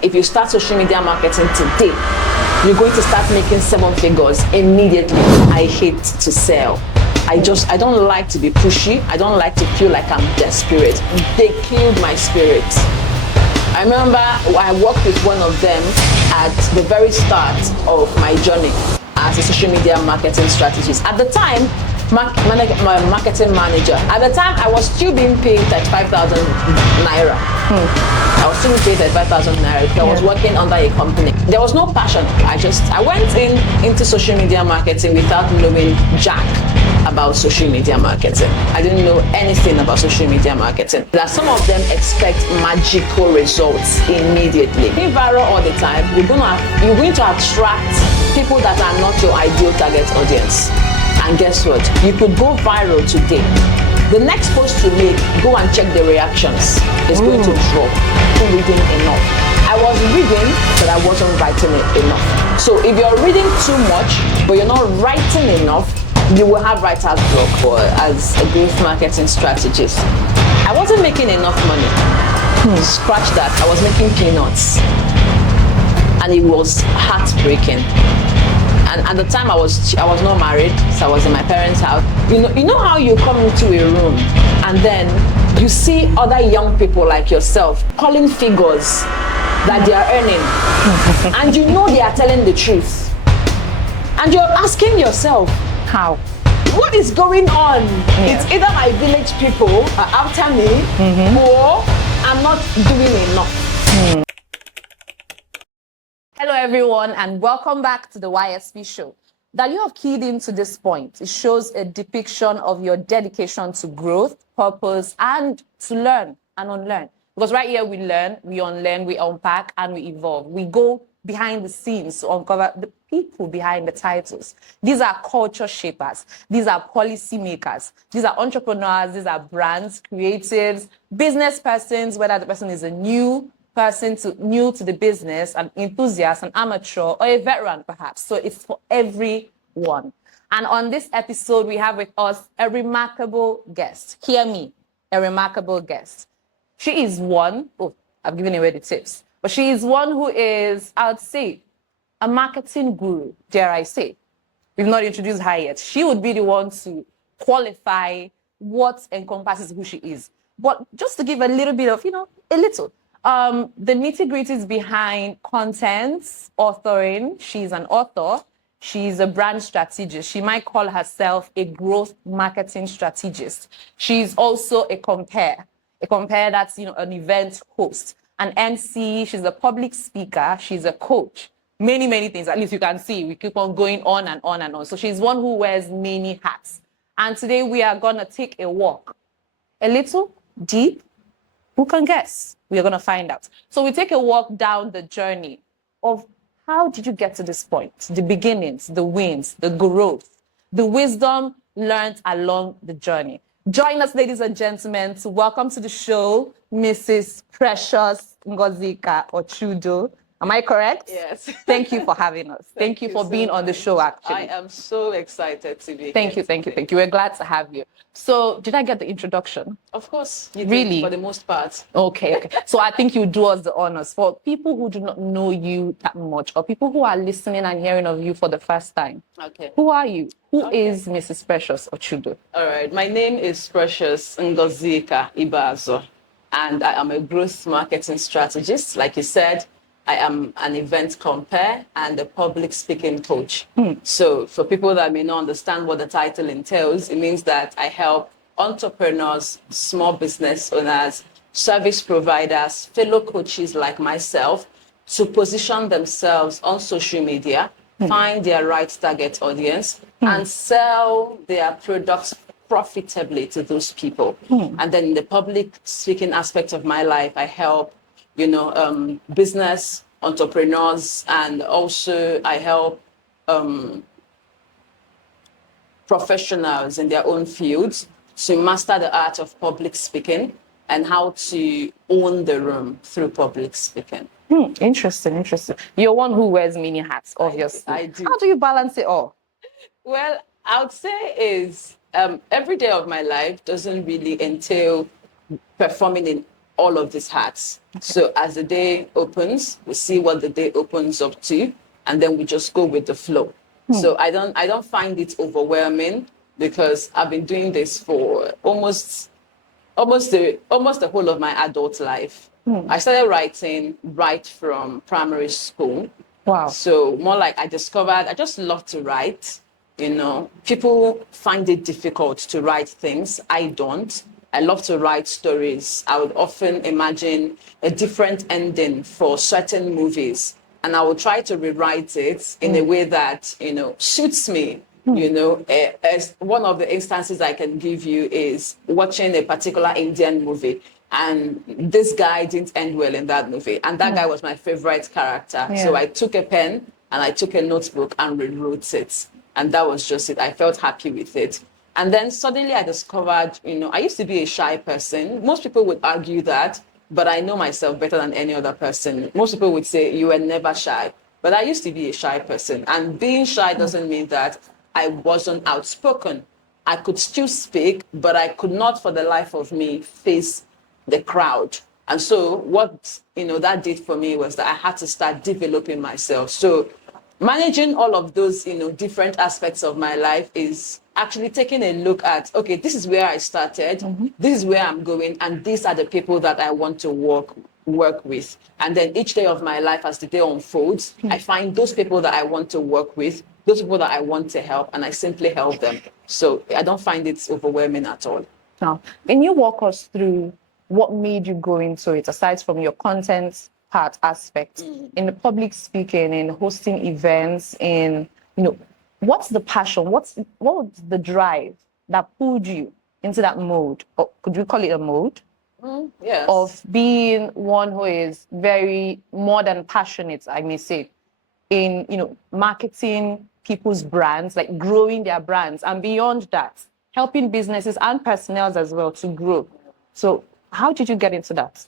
If you start social media marketing today, you're going to start making 7 figures immediately. I hate to sell. I don't like to be pushy. I don't like to feel like I'm desperate. They killed my spirit. I remember I worked with one of them at the very start of my journey as a social media marketing strategist. At the time, my marketing manager. At the time, I was still being paid 35,000 naira. I was still being paid 35,000 naira because I was working under a company. There was no passion. I went into social media marketing without knowing jack about social media marketing. I didn't know anything about social media marketing. That some of them expect magical results immediately. Being viral all the time, you're going to attract people that are not your ideal target audience. And guess what? You could go viral today. The next post you make, go and check the reactions. It's going to drop. You're reading enough. I was reading, but I wasn't writing it enough. So if you're reading too much, but you're not writing enough, you will have writer's block. Or as a growth marketing strategist, I wasn't making enough money. Scratch that. I was making peanuts. And it was heartbreaking. And at the time I was not married, so I was in my parents' house. You know how you come into a room and then you see other young people like yourself calling figures that they are earning, and you know they are telling the truth, and you're asking yourself, how? What is going on? Yeah. It's either my village people are after me, or I'm not doing enough. Hello everyone, and welcome back to the YSP show. That you have keyed into this point, it shows a depiction of your dedication to growth, purpose, and to learn and unlearn. Because right here we learn, we unlearn, we unpack, and we evolve. We go behind the scenes to uncover the people behind the titles. These are culture shapers. These are policy makers. These are entrepreneurs. These are brands, creatives, business persons, whether the person is a new to the business, an enthusiast, an amateur, or a veteran perhaps. So it's for everyone. And on this episode, we have with us a remarkable guest. Hear me, a remarkable guest. She is one, I've given away the tips, but she is one who is, I would say, a marketing guru, dare I say. We've not introduced her yet. She would be the one to qualify what encompasses who she is. But just to give a little bit of, a little. The nitty-gritties behind content, authoring. She's an author. She's a brand strategist. She might call herself a growth marketing strategist. She's also a compare that's, an event host, an MC. She's a public speaker. She's a coach. Many, many things. At least you can see, we keep on going on and on and on. So she's one who wears many hats. And today we are going to take a walk, a little deep. Who can guess? We are going to find out. So we take a walk down the journey of how did you get to this point? The beginnings, the wins, the growth, the wisdom learned along the journey. Join us, ladies and gentlemen, to welcome to the show, Mrs. Precious NGOZIKA OCHIUDO. Am I correct? Yes. Thank you for having us. Thank you for being on the show, actually. I am so excited to be here. Thank you. We're glad to have you. So, did I get the introduction? Of course. You really? Did, for the most part. Okay. So, I think you do us the honors. For people who do not know you that much, or people who are listening and hearing of you for the first time, okay. Who are you? Who is Mrs. Precious OCHIUDO? All right. My name is Precious NGOZIKA Ibazo, and I am a growth marketing strategist. Like you said, I am an event compare and a public speaking coach. So for people that may not understand what the title entails, it means that I help entrepreneurs, small business owners, service providers, fellow coaches like myself to position themselves on social media, find their right target audience, and sell their products profitably to those people. And then in the public speaking aspect of my life, I help business entrepreneurs, and also I help professionals in their own fields to master the art of public speaking and how to own the room through public speaking. Interesting. You're one who wears many hats, obviously. I do. How do you balance it all? Well, I would say is every day of my life doesn't really entail performing in all of these hats. Okay. So as the day opens, we see what the day opens up to, and then we just go with the flow. So I don't find it overwhelming because I've been doing this for almost the whole of my adult life. I started writing right from primary school. Wow. So more like I discovered I just love to write. You know, people find it difficult to write things. I don't. I love to write stories. I would often imagine a different ending for certain movies, and I will try to rewrite it in a way that, you know, suits me. You know, as one of the instances I can give you is watching a particular Indian movie, and this guy didn't end well in that movie, and that guy was my favorite character. Yeah. So I took a pen and I took a notebook and rewrote it, and that was just it. I felt happy with it. And then suddenly I discovered, you know, I used to be a shy person. Most people would argue that, but I know myself better than any other person. Most people would say you were never shy, but I used to be a shy person. And being shy doesn't mean that I wasn't outspoken. I could still speak, but I could not for the life of me face the crowd. And so what, you know, that did for me was that I had to start developing myself. So managing all of those, you know, different aspects of my life is actually taking a look at, okay, this is where I started, this is where I'm going, and these are the people that I want to work with. And then each day of my life, as the day unfolds, I find those people that I want to work with, those people that I want to help, and I simply help them. So I don't find it overwhelming at all. Now, can you walk us through what made you go into it, aside from your content part aspect, in the public speaking, in hosting events, in, you know, what's the passion? What was the drive that pulled you into that mode? Or could you call it a mode? Yes. Of being one who is very more than passionate, I may say, in, you know, marketing people's brands, like growing their brands, and beyond that, helping businesses and personnel as well to grow. So how did you get into that?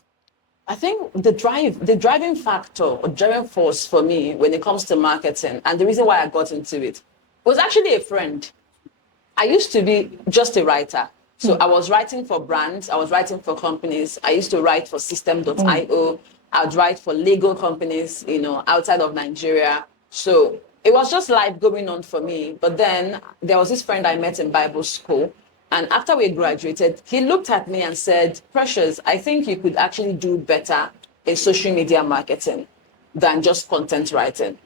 I think the driving factor or driving force for me when it comes to marketing, and the reason why I got into it, was actually a friend. I used to be just a writer. So I was writing for brands, I was writing for companies. I used to write for System.io. I would write for Lego companies, you know, outside of Nigeria. So it was just life going on for me. But then there was this friend I met in Bible school. And after we graduated, he looked at me and said, Precious, I think you could actually do better in social media marketing than just content writing.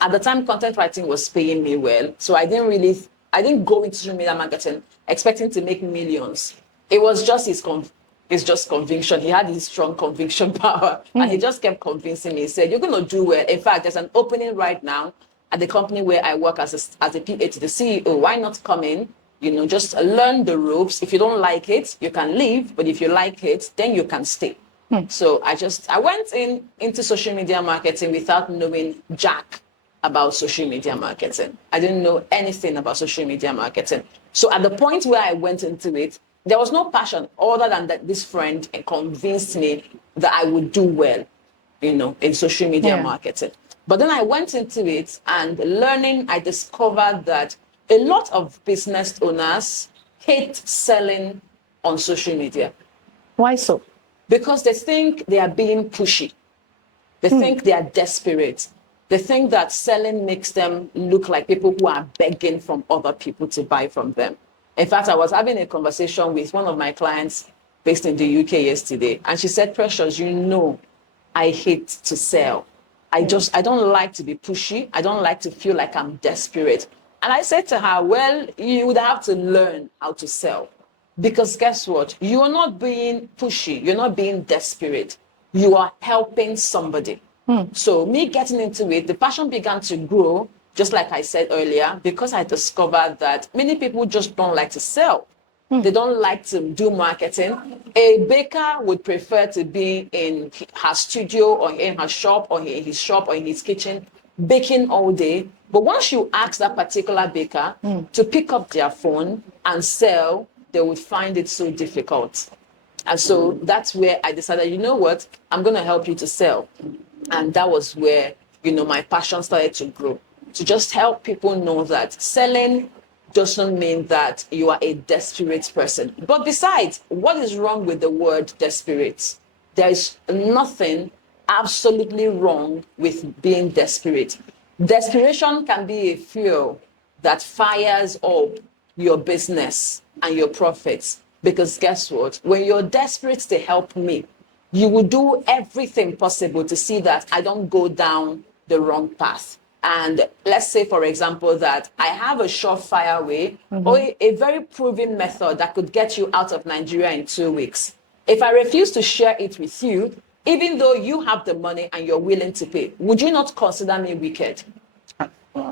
At the time, content writing was paying me well. So I didn't go into social media marketing expecting to make millions. It was just his conviction. He had his strong conviction power. And he just kept convincing me. He said, you're going to do well. In fact, there's an opening right now at the company where I work as a PA to the CEO. Why not come in? You know, just learn the ropes. If you don't like it, you can leave. But if you like it, then you can stay. So I went into social media marketing without knowing jack about social media marketing. I didn't know anything about social media marketing. So at the point where I went into it, there was no passion other than that this friend convinced me that I would do well, you know, in social media marketing. But then I went into it, and learning, I discovered that a lot of business owners hate selling on social media. Why so? Because they think they are being pushy. They think they are desperate. They think that selling makes them look like people who are begging from other people to buy from them. In fact, I was having a conversation with one of my clients based in the UK yesterday, and she said, Precious, you know, I hate to sell. I don't like to be pushy. I don't like to feel like I'm desperate. And I said to her, well, you would have to learn how to sell. Because guess what? You are not being pushy. You're not being desperate. You are helping somebody. So me getting into it, the passion began to grow, just like I said earlier, because I discovered that many people just don't like to sell. They don't like to do marketing. A baker would prefer to be in her studio or in her shop or in his shop or in his kitchen, baking all day. But once you ask that particular baker to pick up their phone and sell, they would find it so difficult. And so that's where I decided, you know what, I'm going to help you to sell. And that was where, you know, my passion started to grow, to just help people know that selling doesn't mean that you are a desperate person. But besides, what is wrong with the word desperate? There is nothing absolutely wrong with being desperate. Desperation can be a fuel that fires up your business and your profits. Because guess what? When you're desperate to help me, you will do everything possible to see that I don't go down the wrong path. And let's say, for example, that I have a surefire way or a very proven method that could get you out of Nigeria in 2 weeks. If I refuse to share it with you, even though you have the money and you're willing to pay, would you not consider me wicked?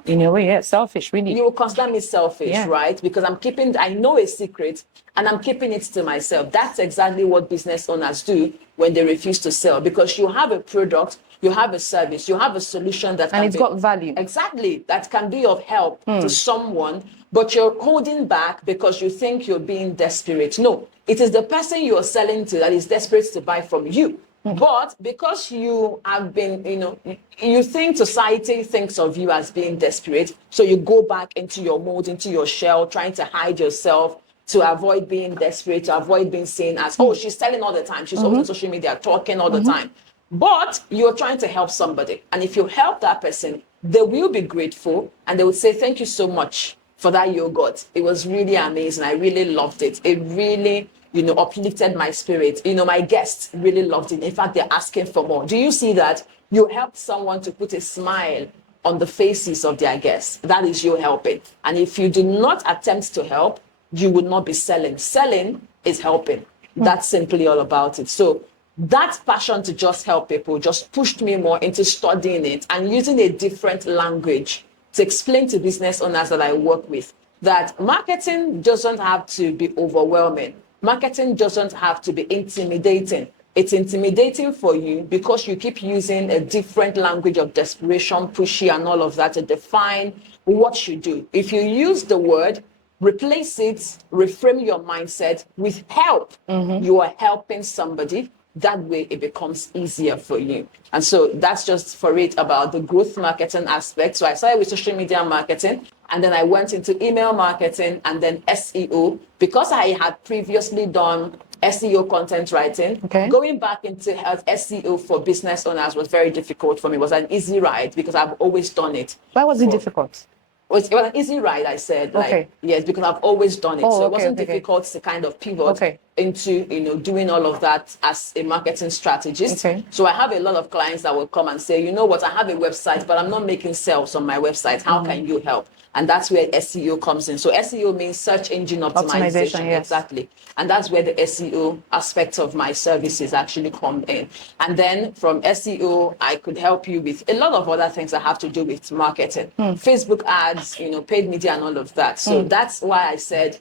In a way, yeah, selfish, really. You will consider me selfish, Yeah. right? Because I know a secret and I'm keeping it to myself. That's exactly what business owners do when they refuse to sell, because you have a product, you have a service, you have a solution that And it's got value. Exactly. That can be of help to someone, but you're holding back because you think you're being desperate. No, it is the person you're selling to that is desperate to buy from you. But because you have been, you think society thinks of you as being desperate, so you go back into your mold, into your shell, trying to hide yourself to avoid being desperate, to avoid being seen as, oh, she's selling all the time. She's always on social media, talking all the time. But you're trying to help somebody. And if you help that person, they will be grateful and they would say, thank you so much for that yogurt. It was really amazing. I really loved it. It really uplifted my spirit. My guests really loved it. In fact, they're asking for more. Do you see that? You helped someone to put a smile on the faces of their guests. That is you helping. And if you do not attempt to help, you would not be selling. Selling is helping. That's simply all about it. So that passion to just help people just pushed me more into studying it and using a different language to explain to business owners that I work with that marketing doesn't have to be overwhelming. Marketing doesn't have to be intimidating. It's intimidating for you because you keep using a different language of desperation, pushy, and all of that to define what you do. If you use the word, replace it, reframe your mindset with help. You are helping somebody. That way it becomes easier for you. And so that's just for it about the growth marketing aspect. So I started with social media marketing, and then I went into email marketing and then SEO, because I had previously done SEO content writing. Okay. Going back into SEO for business owners was very difficult for me. It was an easy ride because I've always done it. Why was it difficult? It was an easy ride, I said. Okay. Yes, because I've always done it. Oh, so it okay, wasn't okay. difficult to kind of pivot into, doing all of that as a marketing strategist. Okay. So I have a lot of clients that will come and say, you know what, I have a website, but I'm not making sales on my website. How can you help? And that's where SEO comes in. So SEO means search engine optimization. Yes. Exactly. And that's where the SEO aspect of my services actually come in. And then from SEO, I could help you with a lot of other things that have to do with marketing, Facebook ads, paid media and all of that. So that's why I said,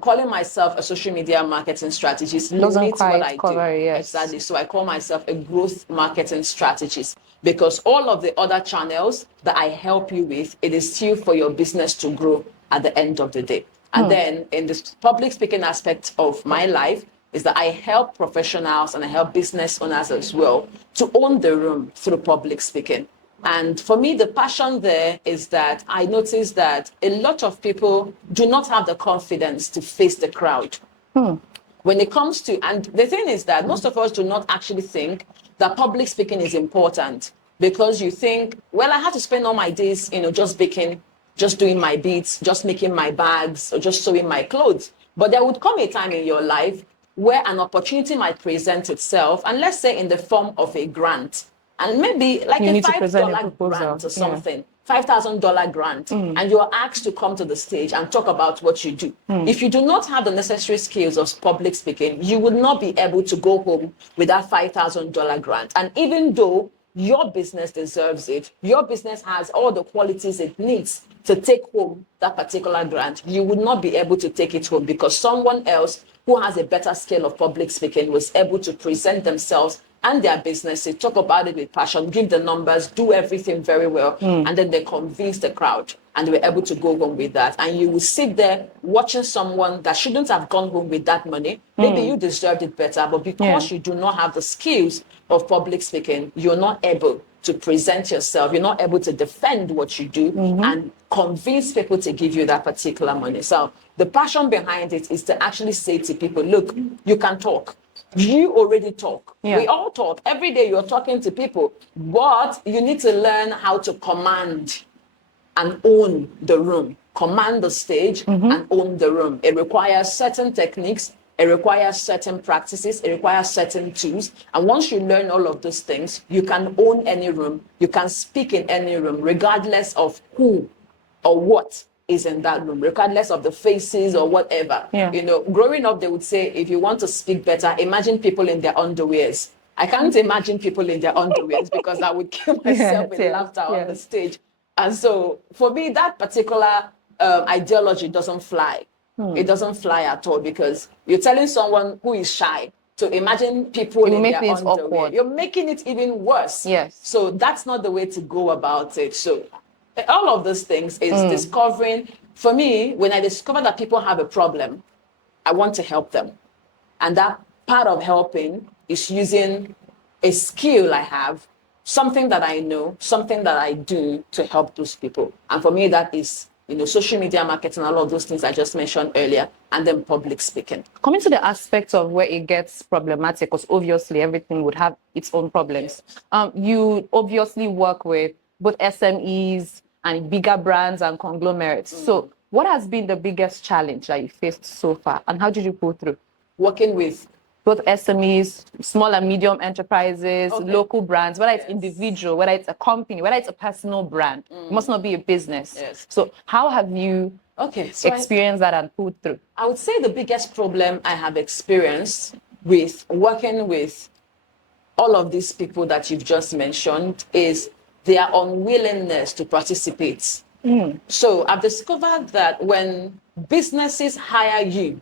calling myself a social media marketing strategist limits what I do. Yes. Exactly. So I call myself a growth marketing strategist, because all of the other channels that I help you with, it is still for your business to grow at the end of the day. And then in this public speaking aspect of my life is that I help professionals and I help business owners as well to own the room through public speaking. And for me, the passion there is that I noticed that a lot of people do not have the confidence to face the crowd. When it comes to, and the thing is that most of us do not actually think that public speaking is important, because you think, well, I have to spend all my days, just baking, just doing my beats, just making my bags, or just sewing my clothes. But there would come a time in your life where an opportunity might present itself, and let's say in the form of a grant. And maybe like a $5 grant or something, $5,000 grant, and you're asked to come to the stage and talk about what you do. If you do not have the necessary skills of public speaking, you would not be able to go home with that $5,000 grant. And even though your business deserves it, your business has all the qualities it needs to take home that particular grant, you would not be able to take it home because someone else who has a better skill of public speaking was able to present themselves and their businesses, talk about it with passion, give the numbers, do everything very well, and then they convince the crowd and they were able to go home with that. And you will sit there watching someone that shouldn't have gone home with that money. Maybe you deserved it better, but because you do not have the skills of public speaking, you're not able to present yourself, you're not able to defend what you do and convince people to give you that particular money. So the passion behind it is to actually say to people, look, you can talk. You already talk. Yeah. We all talk. Every day you're talking to people, but you need to learn how to command and own the room. Command the stage and own the room. It requires certain techniques. It requires certain practices. It requires certain tools. And once you learn all of those things, you can own any room. You can speak in any room, regardless of who or what is in that room, regardless of the faces or whatever. Yeah. You know, growing up, they would say, if you want to speak better, imagine people in their underwears. I can't imagine people in their underwears because I would kill myself with laughter on the stage. And so for me, that particular ideology doesn't fly. It doesn't fly at all, because you're telling someone who is shy to imagine people in their underwear. Awkward. You're making it even worse. Yes. So that's not the way to go about it. So all of those things is discovering. For me, when I discover that people have a problem, I want to help them. And that part of helping is using a skill I have, something that I know, something that I do to help those people. And for me, that is, you know, social media marketing, all of those things I just mentioned earlier, and then public speaking. Coming to the aspect of where it gets problematic, because obviously everything would have its own problems. You obviously work with both SMEs and bigger brands and conglomerates. So what has been the biggest challenge that you faced so far, and how did you pull through? Working with both SMEs, small and medium enterprises, local brands, whether it's individual, whether it's a company, whether it's a personal brand. It must not be a business. Yes. So how have you experienced that and pulled through? I would say the biggest problem I have experienced with working with all of these people that you've just mentioned is their unwillingness to participate. So I've discovered that when businesses hire you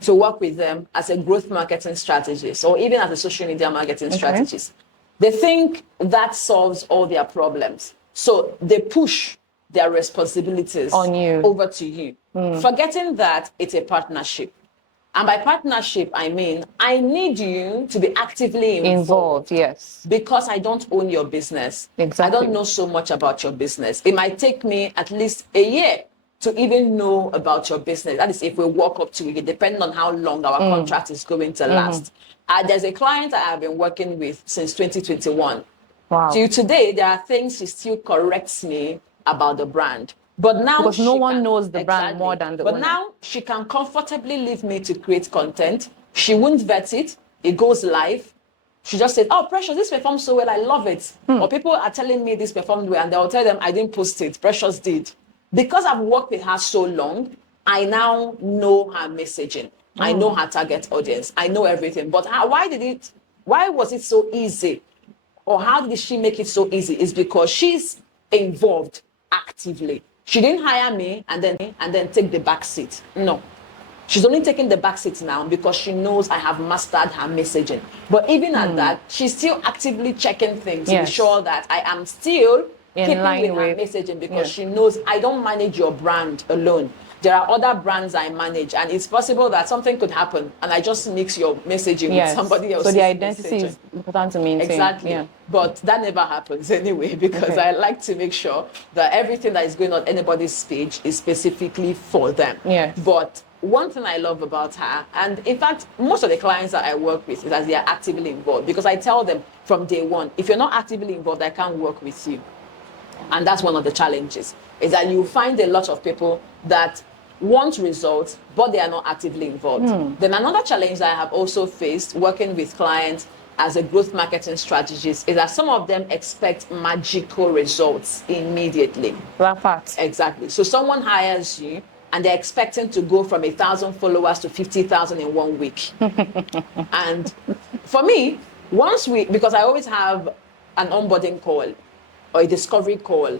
to work with them as a growth marketing strategist, or even as a social media marketing strategist, they think that solves all their problems. So they push their responsibilities on you, over to you, forgetting that it's a partnership. And by partnership, I mean, I need you to be actively involved. Yes. Because I don't own your business. Exactly. I don't know so much about your business. It might take me at least a year to even know about your business. That is if we walk up to it, depending on how long our contract is going to last. There's a client I have been working with since 2021. Wow. Till today, there are things she still corrects me about the brand. But now, because no one knows the brand more than the owner. But now she can comfortably leave me to create content. She won't vet it. It goes live. She just said, "Oh, Precious, this performed so well. I love it." Or people are telling me this performed well, and they'll tell them, "I didn't post it. Precious did." Because I've worked with her so long, I now know her messaging. I know her target audience. I know everything. But why was it so easy? Or how did she make it so easy? It's because she's involved actively. She didn't hire me and then take the back seat. No. She's only taking the back seat now because she knows I have mastered her messaging. But even at that, she's still actively checking things to be sure that I am still keeping with her messaging, because she knows I don't manage your brand alone. There are other brands I manage, and it's possible that something could happen and I just mix your messaging with somebody else's. So the identity is important to maintain. Exactly. Yeah. But that never happens anyway, because I like to make sure that everything that is going on anybody's page is specifically for them. Yes. But one thing I love about her, and in fact, most of the clients that I work with, is that they are actively involved, because I tell them from day one, if you're not actively involved, I can't work with you. And that's one of the challenges, is that you find a lot of people that want results, but they are not actively involved. Then another challenge that I have also faced working with clients as a growth marketing strategist is that some of them expect magical results immediately. That part. Exactly. So someone hires you and they're expecting to go from 1,000 followers to 50,000 in 1 week. And for me, because I always have an onboarding call or a discovery call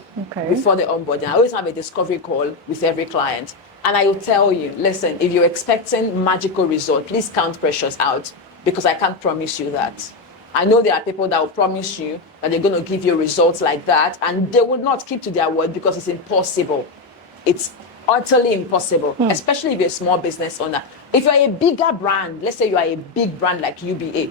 before the onboarding. I always have a discovery call with every client. And I will tell you, listen, if you're expecting magical results, please count Precious out, because I can't promise you that. I know there are people that will promise you that they're going to give you results like that, and they will not keep to their word, because it's impossible. It's utterly impossible, especially if you're a small business owner. If you're a bigger brand, let's say you are a big brand like UBA,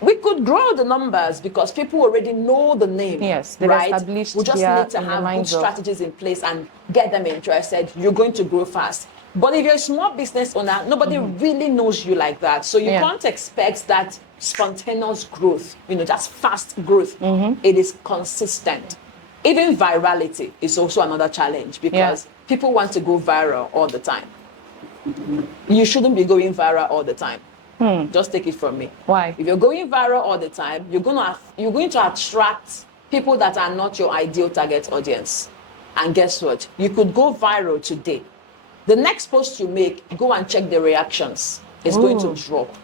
we could grow the numbers because people already know the name. Yes, they're established. We just need to have good strategies in place and get them interested. You're going to grow fast. But if you're a small business owner, nobody really knows you like that. So you Yeah. can't expect that spontaneous growth, just fast growth. It is consistent. Even virality is also another challenge because people want to go viral all the time. You shouldn't be going viral all the time. Just take it from me. Why? If you're going viral all the time, you're going to attract people that are not your ideal target audience. And guess what? You could go viral today. The next post you make, go and check the reactions. It's going to drop.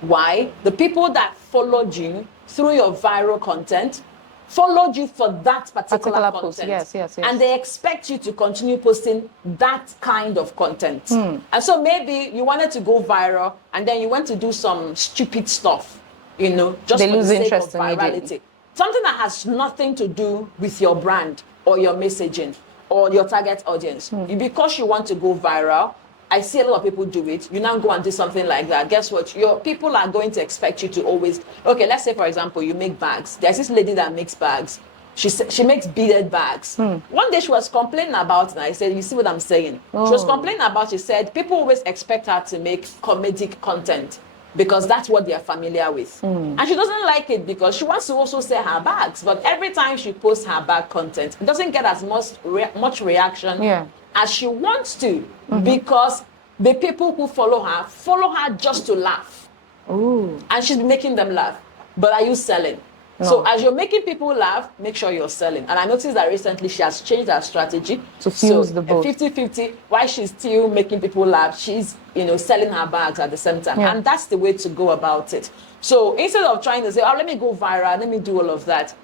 Why? The people that followed you through your viral content followed you for that particular content. Post. Yes. And they expect you to continue posting that kind of content. And so maybe you wanted to go viral and then you went to do some stupid stuff, just They for the lose sake of interest virality. immediately. Something that has nothing to do with your brand or your messaging or your target audience. Because you want to go viral, I see a lot of people do it. You now go and do something like that. Guess what? Your people are going to expect you to always, okay, let's say, for example, you make bags. There's this lady that makes bags. She makes beaded bags. One day she was complaining about it, and I said, you see what I'm saying? She was complaining about, she said, people always expect her to make comedic content because that's what they're familiar with. And she doesn't like it because she wants to also sell her bags. But every time she posts her bag content, it doesn't get as much reaction as she wants to because the people who follow her just to laugh. And she's making them laugh. But are you selling? No. So as you're making people laugh, make sure you're selling. And I noticed that recently she has changed her strategy to fuse the both. 50-50, while she's still making people laugh, she's selling her bags at the same time. And that's the way to go about it. So instead of trying to say, oh, let me go viral, let me do all of that,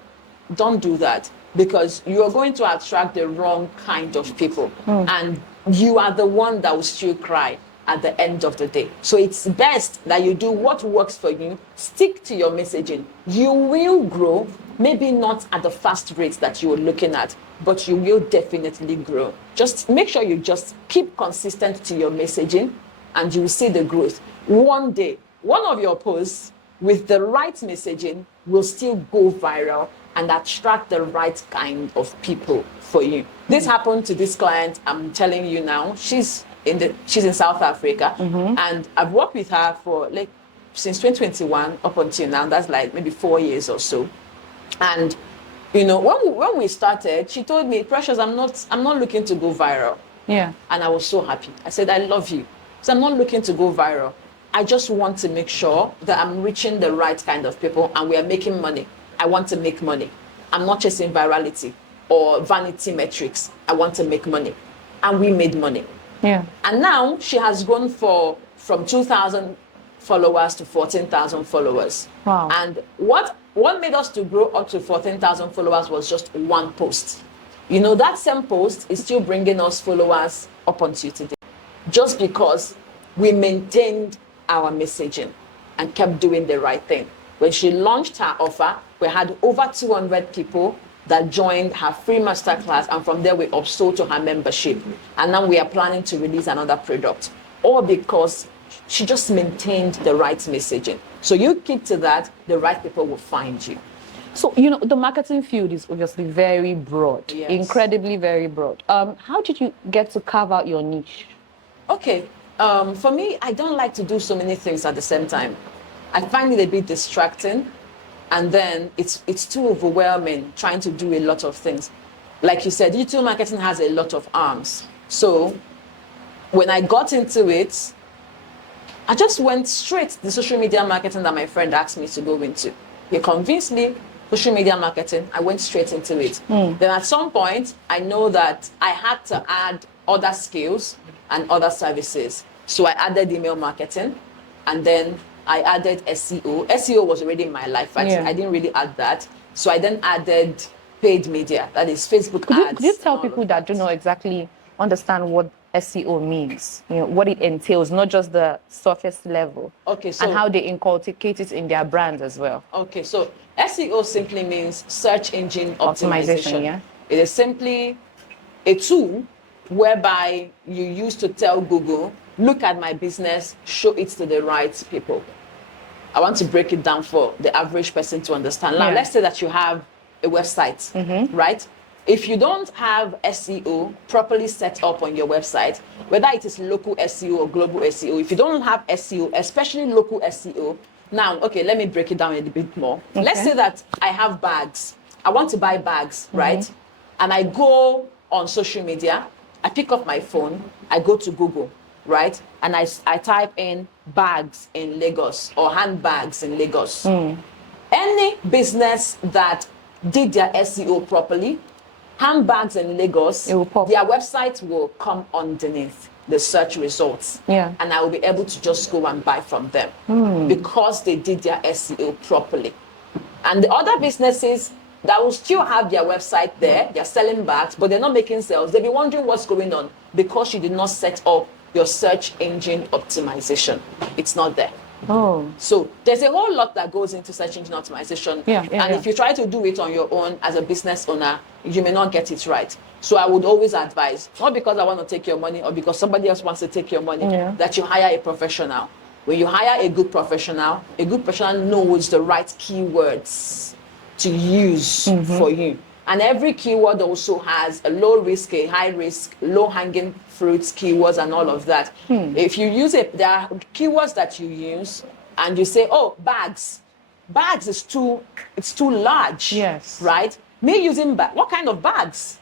don't do that, because you are going to attract the wrong kind of people. And you are the one that will still cry at the end of the day. So it's best that you do what works for you, stick to your messaging. You will grow, maybe not at the fast rate that you're looking at, but you will definitely grow. Just make sure you just keep consistent to your messaging and you will see the growth. One day, one of your posts with the right messaging will still go viral and attract the right kind of people for you. This happened to this client I'm telling you now. She's in South Africa, and I've worked with her for since 2021 up until now. That's maybe 4 years or so. And when we started, she told me, Precious, I'm not looking to go viral. Yeah. And I was so happy. I said, I love you. So I'm not looking to go viral. I just want to make sure that I'm reaching the right kind of people and we are making money. I want to make money. I'm not chasing virality or vanity metrics. I want to make money. And we made money. Yeah. And now she has grown from 2,000 followers to 14,000 followers. Wow. And what made us to grow up to 14,000 followers was just one post. That same post is still bringing us followers up until today. Just because we maintained our messaging and kept doing the right thing. When she launched her offer, we had over 200 people that joined her free masterclass, and from there we upsold to her membership. And now we are planning to release another product, all because she just maintained the right messaging. So you keep to that, the right people will find you. So, the marketing field is obviously very broad, incredibly very broad. How did you get to carve out your niche? Okay, for me, I don't like to do so many things at the same time. I find it a bit distracting. And then it's too overwhelming trying to do a lot of things. Like you said, digital marketing has a lot of arms. So when I got into it, I just went straight to the social media marketing that my friend asked me to go into. He convinced me, social media marketing, I went straight into it. Then at some point, I know that I had to add other skills and other services. So I added email marketing, and then I added SEO. SEO was already in my life. I didn't really add that. So I then added paid media, that is Facebook ads. Could you tell people that do not exactly understand what SEO means, what it entails, not just the surface level, and how they inculcate it in their brand as well? Okay, so SEO simply means search engine optimization. Yeah. It is simply a tool whereby you use to tell Google, look at my business, show it to the right people. I want to break it down for the average person to understand. Now, let's say that you have a website, right? if you don't have SEO properly set up on your website, whether it is local SEO or global SEO, if you don't have SEO, especially local SEO, now, okay, let me break it down a little bit more. Okay. Let's say that I have bags. I want to buy bags, right? And I go on social media, I pick up my phone, I go to Google, right? And I type in bags in Lagos or handbags in Lagos. Any business that did their SEO properly, handbags in Lagos, It will pop. their website will come underneath the search results. Yeah. And I will be able to just go and buy from them because they did their SEO properly. And the other businesses that will still have their website there, they're selling bags, but they're not making sales. They'll be wondering what's going on because you did not set up your search engine optimization. It's not there. Oh. So there's a whole lot that goes into search engine optimization. And if you try to do it on your own as a business owner, you may not get it right. So I would always advise, not because I want to take your money or because somebody else wants to take your money, that you hire a professional. When you hire a good professional knows the right keywords to use for you. And every keyword also has a low risk, a high risk, low hanging fruits keywords and all of that. If you use it, there are keywords that you use and you say, oh, bags. Bags is too large. Yes. Right? Me using what kind of bags?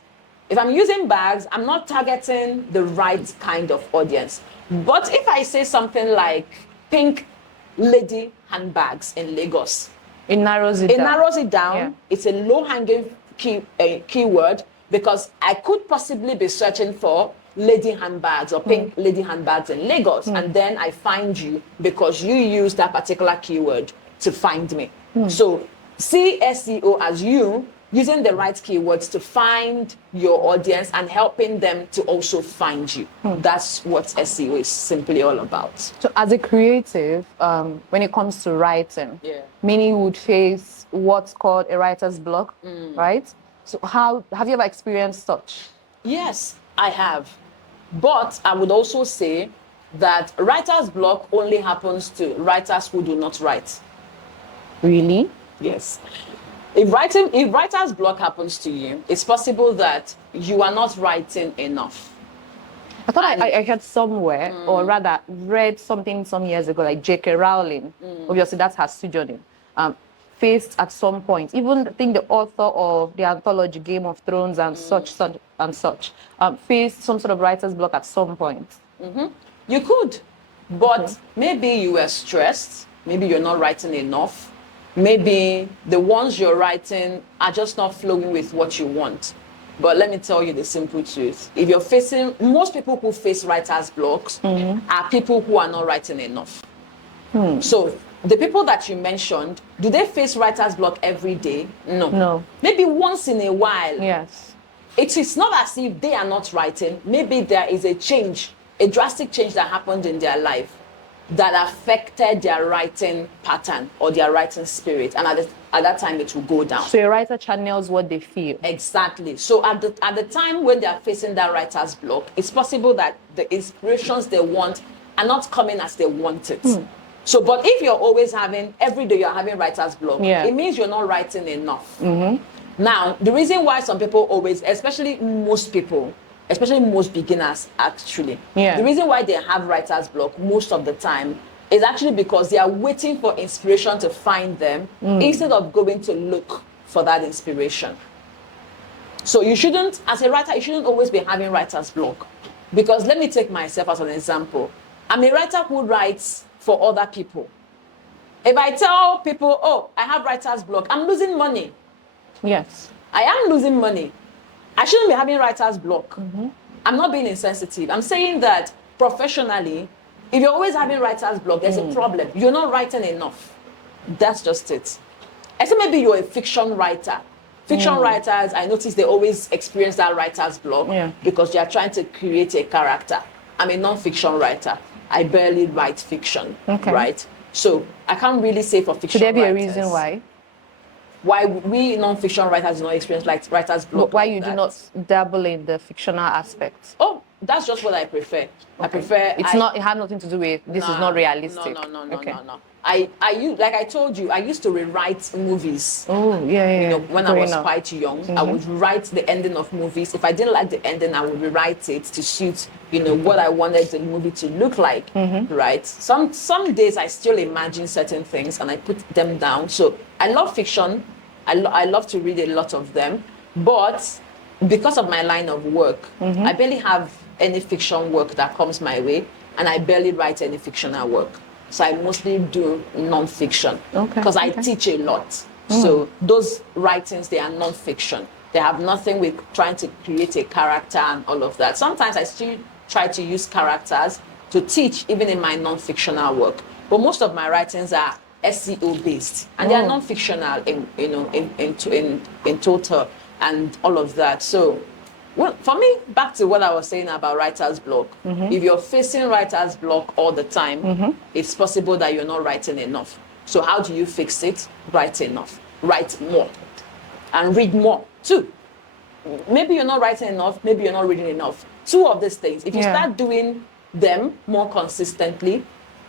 If I'm using bags, I'm not targeting the right kind of audience. But if I say something like pink lady handbags in Lagos, it narrows it down. Narrows it down. Yeah. It's a low-hanging keyword because I could possibly be searching for lady handbags or pink lady handbags in Lagos, and then I find you because you use that particular keyword to find me. So see SEO as you using the right keywords to find your audience and helping them to also find you. That's what SEO is simply all about. So as a creative, when it comes to writing, many would face what's called a writer's block, right? So how have you ever experienced such? Yes, I have. But I would also say that writer's block only happens to writers who do not write. Really? Yes. If writer's block happens to you, it's possible that you are not writing enough. I thought I heard somewhere, or rather read something some years ago, like J.K. Rowling, obviously that's her pseudonym, faced at some point, even I think the author of the anthology Game of Thrones and such, faced some sort of writer's block at some point. You could, but maybe you were stressed, maybe you're not writing enough, maybe the ones you're writing are just not flowing with what you want. But let me tell you the simple truth. If you're facing, most people who face writer's blocks are people who are not writing enough. So the people that you mentioned, do they face writer's block every day? No. Maybe once in a while. Yes. It is not as if they are not writing. Maybe there is a change, a drastic change that happened in their life that affected their writing pattern or their writing spirit. And at that time, it will go down. So a writer channels what they feel. Exactly. So at the time when they are facing that writer's block, it's possible that the inspirations they want are not coming as they want it. So, but if you're always every day you're having writer's block, it means you're not writing enough. Now, the reason why some people always, especially most beginners actually, the reason why they have writer's block most of the time is actually because they are waiting for inspiration to find them instead of going to look for that inspiration. So you shouldn't, as a writer, you shouldn't always be having writer's block. Because let me take myself as an example. I'm a writer who writes for other people. If I tell people, oh, I have writer's block, I'm losing money. Yes. I am losing money. I shouldn't be having writer's block. I'm not being insensitive. I'm saying that professionally, if you're always having writer's block, there's a problem. You're not writing enough. That's just it. Except maybe you're a fiction writer. Fiction writers, I notice they always experience that writer's block because they are trying to create a character. I'm a non-fiction writer. I barely write fiction, right? So I can't really say for fiction writers. Should there be a reason why? Why we non-fiction writers do not experience like writer's block? But why like you that. do not dabble in the fictional aspect? Oh, that's just what I prefer. I prefer. It's not. It had nothing to do with this is not realistic. No. I used, like I told you, I used to rewrite movies. Oh, yeah. You know, when I was quite young, I would write the ending of movies. If I didn't like the ending, I would rewrite it to suit, you know, what I wanted the movie to look like. Right? Some days I still imagine certain things and I put them down. So I love fiction. I love to read a lot of them, but because of my line of work, I barely have any fiction work that comes my way, and I barely write any fictional work. So I mostly do non-fiction because I teach a lot. So those writings, they are non-fiction. They have nothing with trying to create a character and all of that. Sometimes I still try to use characters to teach, even in my non-fictional work. But most of my writings are SEO based, and they are non-fictional in total and all of that. So, well, for me, back to what I was saying about writer's block. If you're facing writer's block all the time, it's possible that you're not writing enough. So how do you fix it? Write enough. Write more. And read more, too. Maybe you're not writing enough, maybe you're not reading enough. Two of these things. If you start doing them more consistently,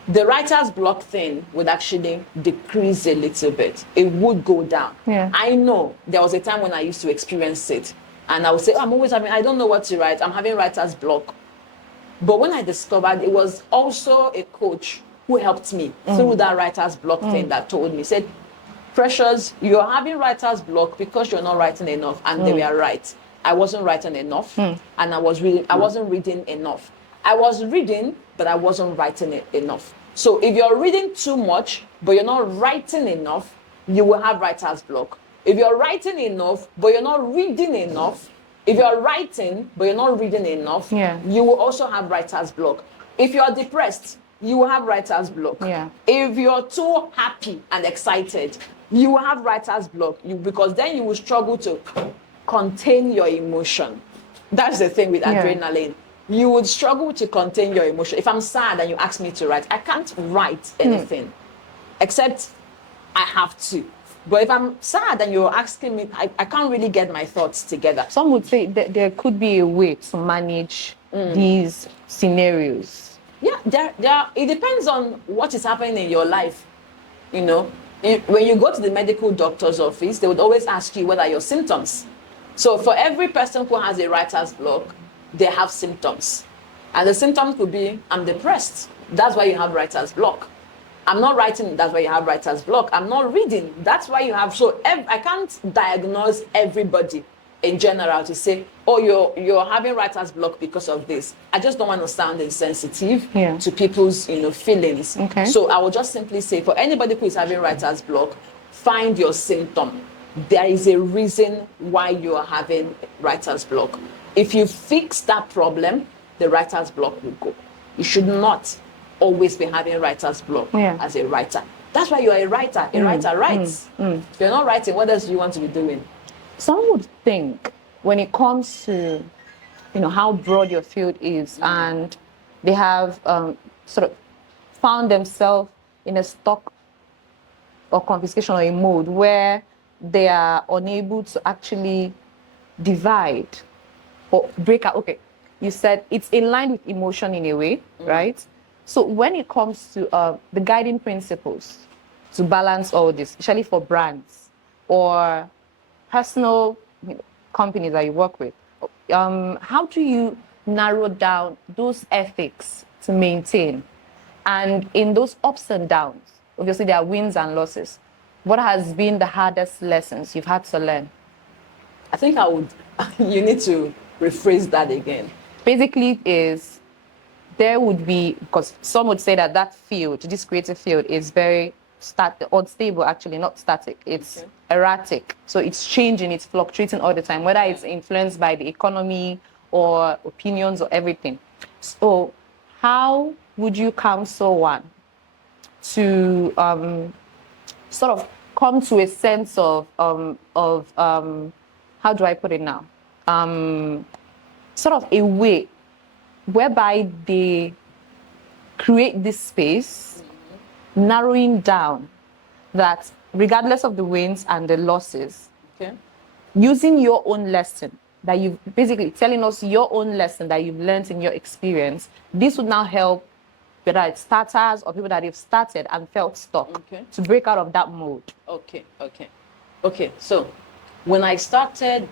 the writer's block thing would actually decrease a little bit. It would go down. I know there was a time when I used to experience it. And I would say, I don't know what to write. I'm having writer's block. But when I discovered, it was also a coach who helped me through that writer's block thing that told me, said, Precious, you're having writer's block because you're not writing enough. And they were right. I wasn't writing enough. And I wasn't reading enough. I was reading, but I wasn't writing it enough. So if you're reading too much, but you're not writing enough, you will have writer's block. If you're writing enough, but you're not reading enough, if you're writing, but you're not reading enough, you will also have writer's block. If you're depressed, you will have writer's block. If you're too happy and excited, you will have writer's block. Because then you will struggle to contain your emotion. That's the thing with adrenaline. You would struggle to contain your emotion. If I'm sad and you ask me to write, I can't write anything except I have to. But if I'm sad and you're asking me, I can't really get my thoughts together. Some would say that there could be a way to manage these scenarios. Yeah, it depends on what is happening in your life. You know, when you go to the medical doctor's office, they would always ask you, what are your symptoms? So for every person who has a writer's block, they have symptoms. And the symptoms could be, I'm depressed. That's why you have writer's block. I'm not writing, that's why you have writer's block. I'm not reading, that's why you have. So I can't diagnose everybody in general to say, oh, you're having writer's block because of this. I just don't want to sound insensitive to people's feelings. So I will just simply say, for anybody who is having writer's block, find your symptom. There is a reason why you are having writer's block. If you fix that problem, the writer's block will go. You should not always be having writer's block as a writer. That's why you are a writer. A writer writes. If you're not writing, what else do you want to be doing? Some would think when it comes to, how broad your field is, and they have sort of found themselves in a stock or confiscation or a mode where they are unable to actually divide or break out. Okay, you said it's in line with emotion in a way, right? So when it comes to the guiding principles to balance all this, especially for brands or personal companies that you work with, how do you narrow down those ethics to maintain? And in those ups and downs, obviously there are wins and losses. What has been the hardest lessons you've had to learn? I think you need to rephrase that again. Basically there would be, because some would say that field, this creative field, is very unstable, actually, not static. It's erratic. So it's changing, it's fluctuating all the time, whether it's influenced by the economy or opinions or everything. So how would you counsel one to sort of come to a sense of how do I put it now? Sort of a way whereby they create this space, narrowing down that regardless of the wins and the losses, using your own lesson that you've basically telling us your own lesson that you've learned in your experience. This would now help whether it's starters or people that have started and felt stuck to break out of that mode. Okay. So when I started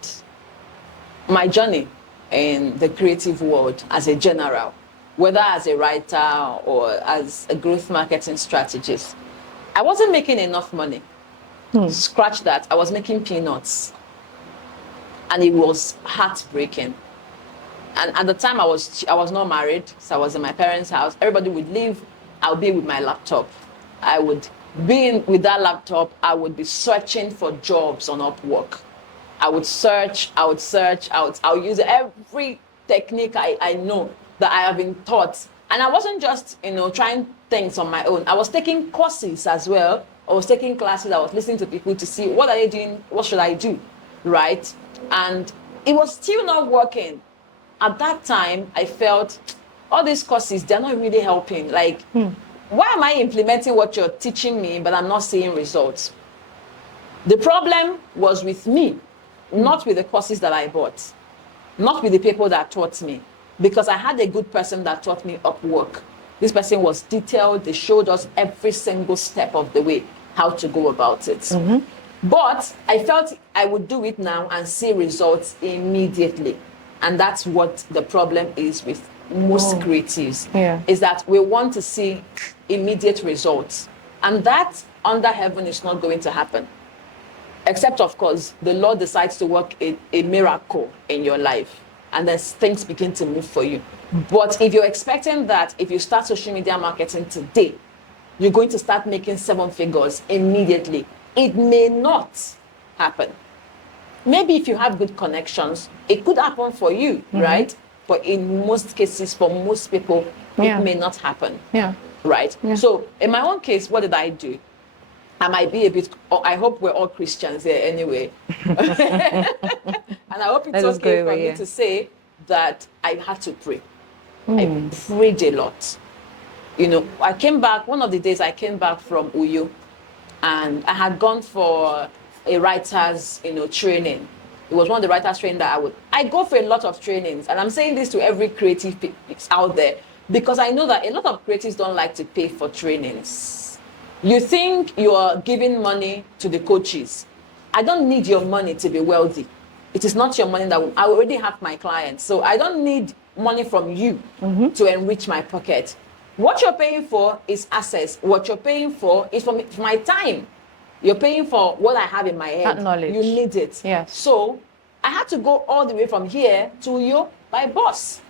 my journey in the creative world as a general, whether as a writer or as a growth marketing strategist, I wasn't making enough money. Scratch that. I was making peanuts. And it was heartbreaking. And at the time I was not married, so I was in my parents' house. Everybody would leave, I'll be with my laptop. I would be with that laptop, I would be searching for jobs on Upwork. I would search, I'll use every technique I know that I have been taught. And I wasn't just, trying things on my own. I was taking courses as well. I was taking classes, I was listening to people to see what are they doing, what should I do, right? And it was still not working. At that time, I felt all these courses, they're not really helping. Like, why am I implementing what you're teaching me, but I'm not seeing results? The problem was with me, not with the courses that I bought, not with the people that taught me, because I had a good person that taught me Upwork. This person was detailed. They showed us every single step of the way, how to go about it. But I felt I would do it now and see results immediately. And that's what the problem is with most creatives, is that we want to see immediate results. And that under heaven is not going to happen. Except, of course, the Lord decides to work a miracle in your life. And then things begin to move for you. But if you're expecting that if you start social media marketing today, you're going to start making 7 figures immediately, it may not happen. Maybe if you have good connections, it could happen for you, right? But in most cases, for most people, it may not happen, right? So in my own case, what did I do? I might be a bit, I hope we're all Christians here anyway. And I hope it's okay for me to say that I had to pray. I prayed a lot. I came back, one of the days I came back from Uyo, and I had gone for a writer's, training. It was one of the writer's training that I go for a lot of trainings. And I'm saying this to every creative out there, because I know that a lot of creatives don't like to pay for trainings. You think you're giving money to the coaches. I don't need your money to be wealthy. It is not your money I already have my clients. So I don't need money from you to enrich my pocket. What you're paying for is access. What you're paying for is for my time. You're paying for what I have in my head. That knowledge. You need it. Yes. So I had to go all the way from here to you by bus.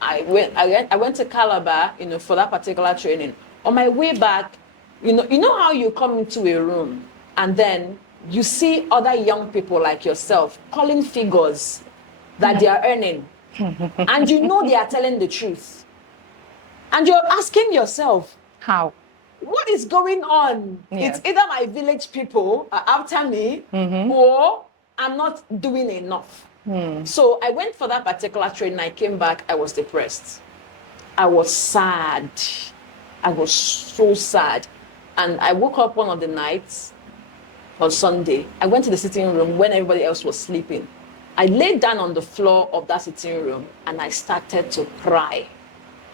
I went to Calabar, for that particular training. On my way back, you know how you come into a room and then you see other young people like yourself calling figures that they are earning. And they are telling the truth. And you're asking yourself, how? What is going on? Yes. It's either my village people are after me or I'm not doing enough. So I went for that particular training. I came back, I was depressed. I was sad. I was so sad. And I woke up one of the nights on Sunday. I went to the sitting room when everybody else was sleeping. I laid down on the floor of that sitting room and I started to cry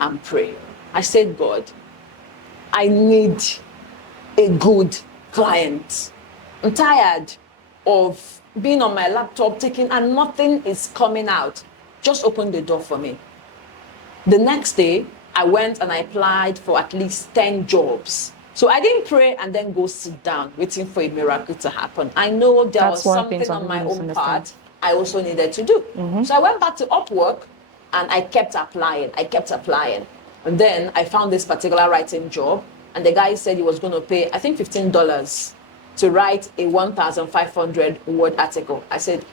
and pray. I said, God, I need a good client. I'm tired of being on my laptop taking and nothing is coming out. Just open the door for me. The next day, I went and I applied for at least 10 jobs. So I didn't pray and then go sit down waiting for a miracle to happen. I know there was something on my own part I also needed to do. So I went back to Upwork and I kept applying. And then I found this particular writing job, and the guy said he was going to pay, I think, $15 to write a 1,500 word article. I said,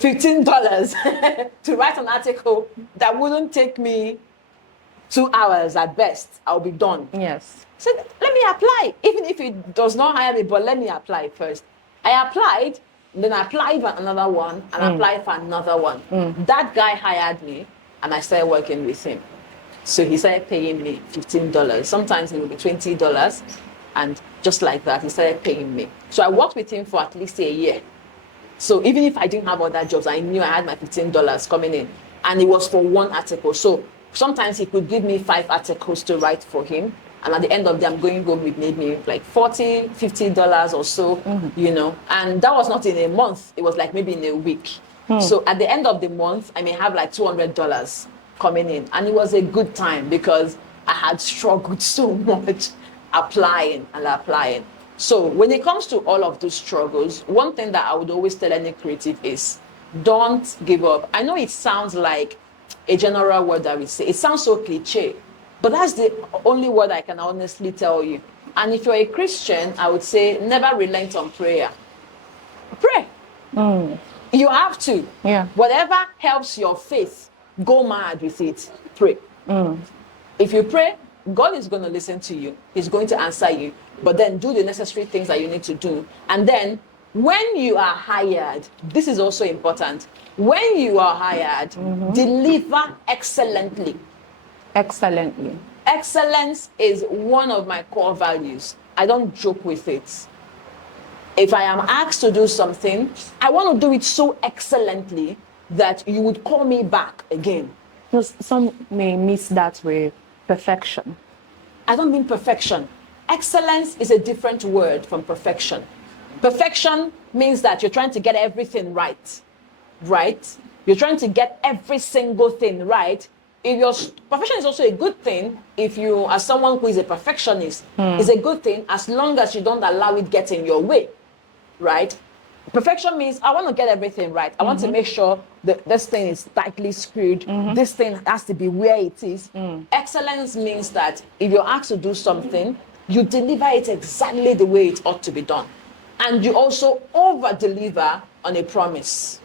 $15 to write an article that wouldn't take me 2 hours at best. I'll be done. Yes. I said, let me apply. Even if it does not hire me, but let me apply first. I applied, and then I applied for another one, and applied for another one. That guy hired me, and I started working with him. So he started paying me $15. Sometimes it would be $20. And just like that, he started paying me. So I worked with him for at least a year So even if I didn't have other jobs, I knew I had my $15 coming in, and it was for one article. So sometimes he could give me 5 articles to write for him, and at the end of the day, I'm going home with maybe like $40, $50 or so, you know. And that was not in a month; it was like maybe in a week. So at the end of the month, I may have like $200 coming in, and it was a good time because I had struggled so much applying and applying. So when it comes to all of those struggles, one thing that I would always tell any creative is don't give up. I know it sounds like a general word that we say. It sounds so cliche, but that's the only word I can honestly tell you. And if you're a Christian, I would say never relent on prayer. Pray. You have to. Yeah. Whatever helps your faith, go mad with it. Pray. If you pray, God is going to listen to you. He's going to answer you. But then do the necessary things that you need to do. And then when you are hired, this is also important. When you are hired, deliver excellently. Excellently. Excellence is one of my core values. I don't joke with it. If I am asked to do something, I want to do it so excellently that you would call me back again. Because some may miss that with perfection. I don't mean perfection. Excellence is a different word from perfection. Perfection means that you're trying to get everything right, right? You're trying to get every single thing right. If your perfection is also a good thing, if you are someone who is a perfectionist, it's a good thing as long as you don't allow it get in your way, right? Perfection means I want to get everything right. I want to make sure that this thing is tightly screwed. This thing has to be where it is. Excellence means that if you're asked to do something, you deliver it exactly the way it ought to be done. And you also over-deliver on a promise.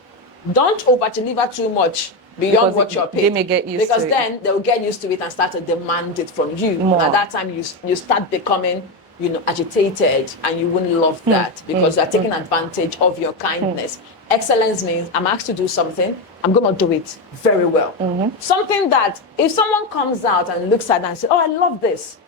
Don't over-deliver too much beyond what you're paid. They may get used because to it. then they'll get used to it and start to demand it from you. More. And at that time, you start becoming, agitated, and you wouldn't love that because you're taking advantage of your kindness. Excellence means I'm asked to do something, I'm going to do it very well. Something that if someone comes out and looks at it and says, oh, I love this.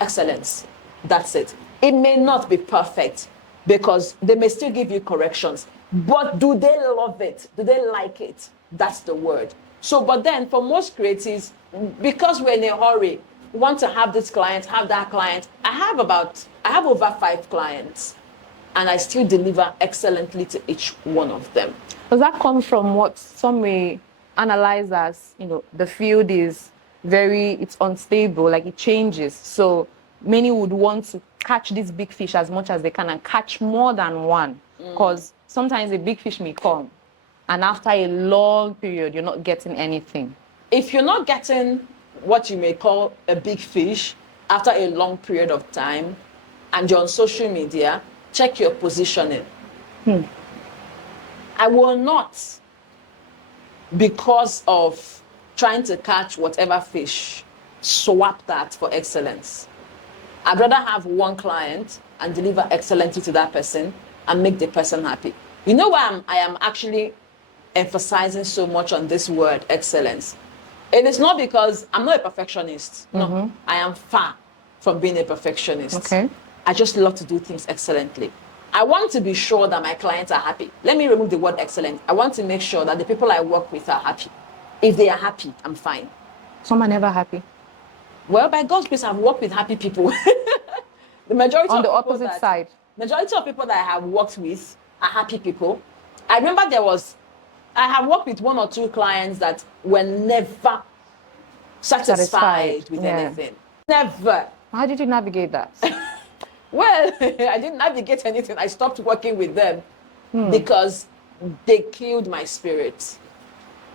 Excellence. That's it. It may not be perfect because they may still give you corrections, but do they love it? Do they like it? That's the word. So, but then for most creatives, because we're in a hurry, we want to have this client, have that client. I have over 5 clients, and I still deliver excellently to each one of them. Does that come from what some may analyze as, the field is it's unstable, like it changes. So many would want to catch this big fish as much as they can and catch more than one. Because sometimes a big fish may come, and after a long period, you're not getting anything. If you're not getting what you may call a big fish after a long period of time, and you're on social media, check your positioning. I will not, because of trying to catch whatever fish, swap that for excellence. I'd rather have one client and deliver excellently to that person and make the person happy. You know why I am actually emphasizing so much on this word, excellence? It is not because I'm not a perfectionist. No, I am far from being a perfectionist. Okay. I just love to do things excellently. I want to be sure that my clients are happy. Let me remove the word excellent. I want to make sure that the people I work with are happy. If they are happy, I'm fine. Some are never happy. Well, by God's grace, I've worked with happy people. The majority On of the people opposite side. Majority of people that I have worked with are happy people. I remember I have worked with 1 or 2 clients that were never satisfied with anything. Never. How did you navigate that? Well, I didn't navigate anything. I stopped working with them because they killed my spirit.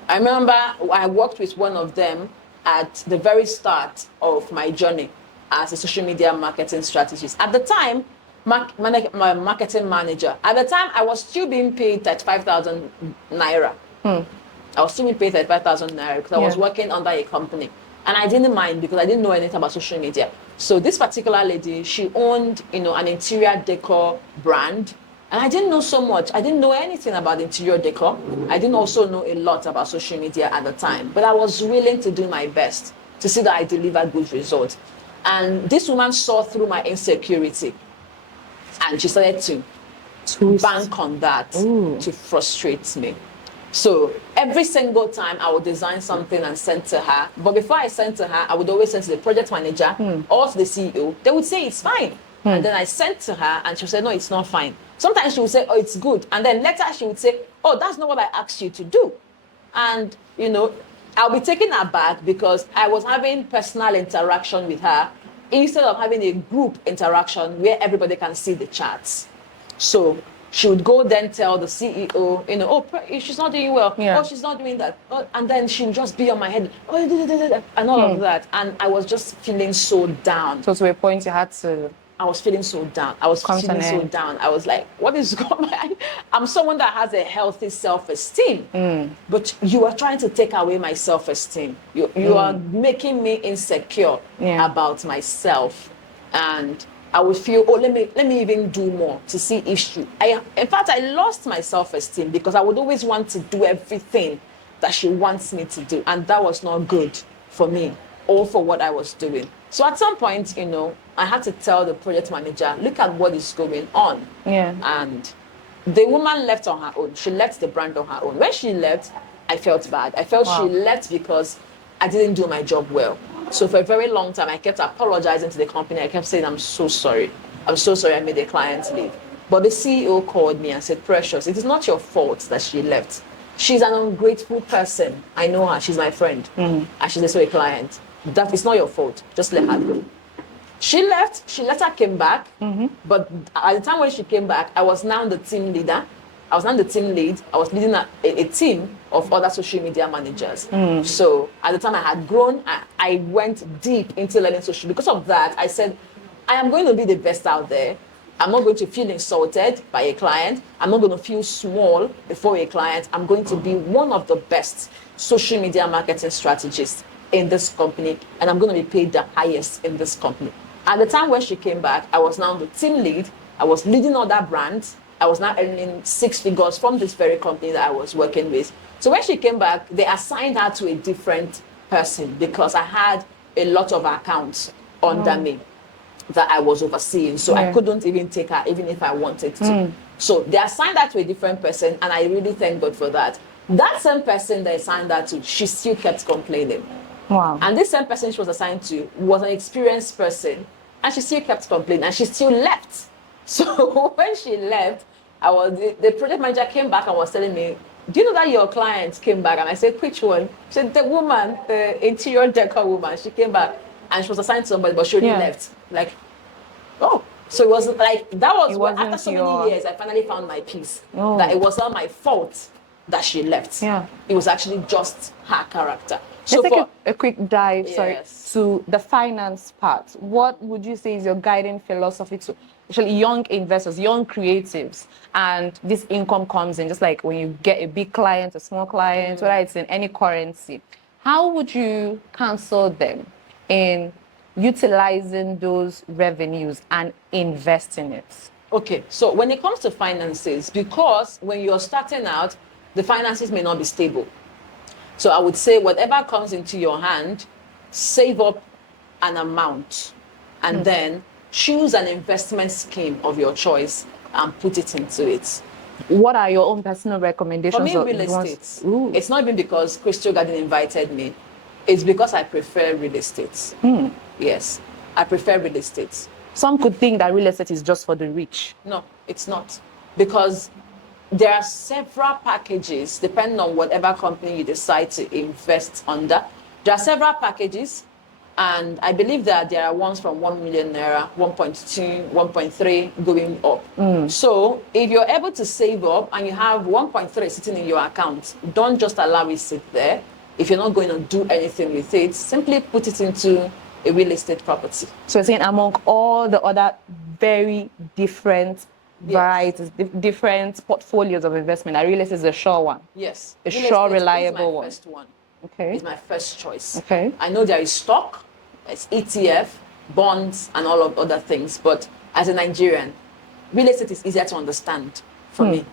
I remember I worked with one of them at the very start of my journey as a social media marketing strategist. At the time, my marketing manager, at the time, I was still being paid 35,000 naira. I was still being paid 35,000 naira because I was working under a company. And I didn't mind because I didn't know anything about social media. So this particular lady, she owned, an interior decor brand. And I didn't know so much. I didn't know anything about interior decor. I didn't also know a lot about social media at the time. But I was willing to do my best to see that I delivered good results. And this woman saw through my insecurity. And she started to bank on that Ooh. to frustrate me. So every single time I would design something and send to her. But before I sent to her, I would always send to the project manager or to the CEO. They would say it's fine. And then I sent to her and she would say, no, it's not fine. Sometimes she would say, oh, it's good. And then later she would say, oh, that's not what I asked you to do. And, you know, I'll be taken aback because I was having personal interaction with her instead of having a group interaction where everybody can see the charts. So she would go then tell the CEO, you know, oh, she's not doing well. Yeah. Oh, she's not doing that. Oh, and then she would just be on my head, oh, and all of that. And I was just feeling so down. So to a point, you had to. I was feeling so down. I was feeling so down. I was like, what is going on? I'm someone that has a healthy self-esteem. But you are trying to take away my self-esteem. You are making me insecure about myself. And I would feel, oh, let me even do more to see if she. In fact, I lost my self-esteem because I would always want to do everything that she wants me to do. And that was not good for me or for what I was doing. So at some point, you know, I had to tell the project manager, look at what is going on. Yeah. And the woman left on her own. She left the brand on her own. When she left, I felt bad. I felt she left because I didn't do my job well. So for a very long time, I kept apologizing to the company. I kept saying, I'm so sorry. I'm so sorry I made a client leave. But the CEO called me and said, Precious, it is not your fault that she left. She's an ungrateful person. I know her. She's my friend. And she's also a client. That is not your fault. Just let her go. She left. She later came back. But at the time when she came back, I was now the team leader. I was now the team lead. I was leading a team of other social media managers. So at the time I had grown, I went deep into learning social. Because of that, I said, I am going to be the best out there. I'm not going to feel insulted by a client. I'm not going to feel small before a client. I'm going to be one of the best social media marketing strategists in this company, and I'm going to be paid the highest in this company. At the time when she came back, I was now the team lead. I was leading other brands. I was now earning 6 figures from this very company that I was working with. So when she came back, they assigned her to a different person because I had a lot of accounts under me that I was overseeing. So I couldn't even take her, even if I wanted to. So they assigned her to a different person, and I really thank God for that. That same person they assigned her to, she still kept complaining. Wow. And this same person she was assigned to was an experienced person, and she still kept complaining, and she still left. So when she left, the project manager came back and was telling me, do you know that your client came back? And I said, which one? She said, the woman, the interior decor woman. She came back and she was assigned to somebody, but she already left. Like, oh. So it was like, that was what, after so many years, I finally found my peace. That it was not my fault that she left. Yeah. It was actually just her character. So let's take a quick dive, to the finance part. What would you say is your guiding philosophy to actually young investors, young creatives, and this income comes in, just like when you get a big client, a small client, whether it's in any currency. How would you counsel them in utilizing those revenues and investing it? Okay, so when it comes to finances, because when you're starting out, the finances may not be stable. So I would say whatever comes into your hand, save up an amount and then choose an investment scheme of your choice and put it into it. What are your own personal recommendations? For me, real estate. It's not even because Crystal Garden invited me. It's because I prefer real estate. Yes, I prefer real estate. Some could think that real estate is just for the rich. No, it's not. Because there are several packages, depending on whatever company you decide to invest under. There are several packages, and I believe that there are ones from 1 million naira, 1.2, 1.3 going up. So if you're able to save up and you have 1.3 sitting in your account, don't just allow it sit there. If you're not going to do anything with it, simply put it into a real estate property. So you're saying among all the other very different varieties, different portfolios of investment, real estate is a sure one. Yes. A sure, reliable one. First one. Okay. It's my first choice. Okay. I know there is stock, it's ETF, bonds, and all of other things. But as a Nigerian, real estate is easier to understand for me,